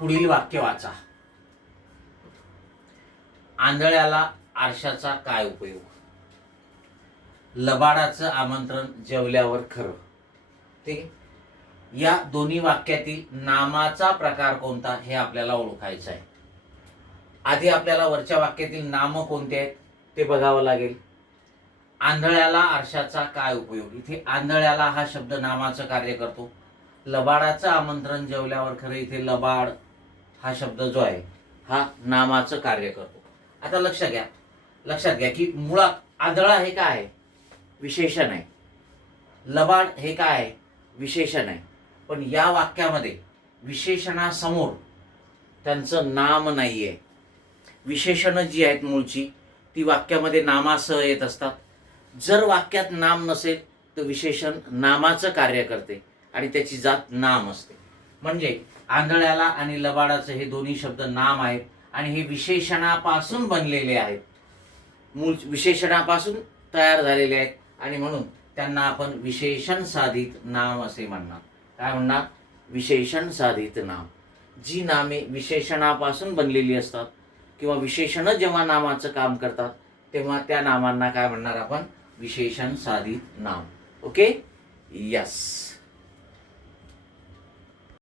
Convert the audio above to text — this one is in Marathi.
पुढील वाक्य वाचा. आंधळ्याला आरशाचा काय उपयोग? लबाडाचं आमंत्रण जेवल्यावर खरं. ठीक आहे. या दोन्ही वाक्यातील नामाचा प्रकार कोणता हे आपल्याला ओळखायचं आहे. आधी आपल्याला वरच्या वाक्यातील नाम कोणते आहेत ते बघावं लागेल. आंधळ्याला आरशाचा काय उपयोग? इथे आंधळ्याला हा शब्द नामाचं कार्य करतो. लबाडाचं आमंत्रण जेवल्यावर खरं, इथे लबाड हा शब्द जो आहे हा नामाचं कार्य करतो. आता लक्षात घ्या की मुळात आंधळा हे काय आहे? विशेषण आहे. लबाड हे काय आहे? विशेषण आहे. पण या वाक्यामध्ये विशेषणासमोर त्यांचं नाम नाही आहे. विशेषणं जी आहेत मूळची ती वाक्यामध्ये नामासह येत असतात. जर वाक्यात नाम नसेल तर विशेषण नामाचं कार्य करते आणि त्याची जात नाम असते. म्हणजे आंधळ्याला आणि लबाडाचं हे दोन्ही शब्द नाम आहेत आणि हे विशेषणापासून बनलेले आहेत. मूळ विशेषणापासून तयार झालेले आहेत आणि म्हणून त्यांना आपण विशेषण साधित नाम असे म्हणणार. काय म्हणणार? विशेषण साधित नाम. जी नामे विशेषणापासून बनलेली असतात किंवा विशेषणं जेव्हा नामाचं काम करतात तेव्हा त्या नामांना काय म्हणणार आपण? विशेषण साधित नाम. Okay, yes.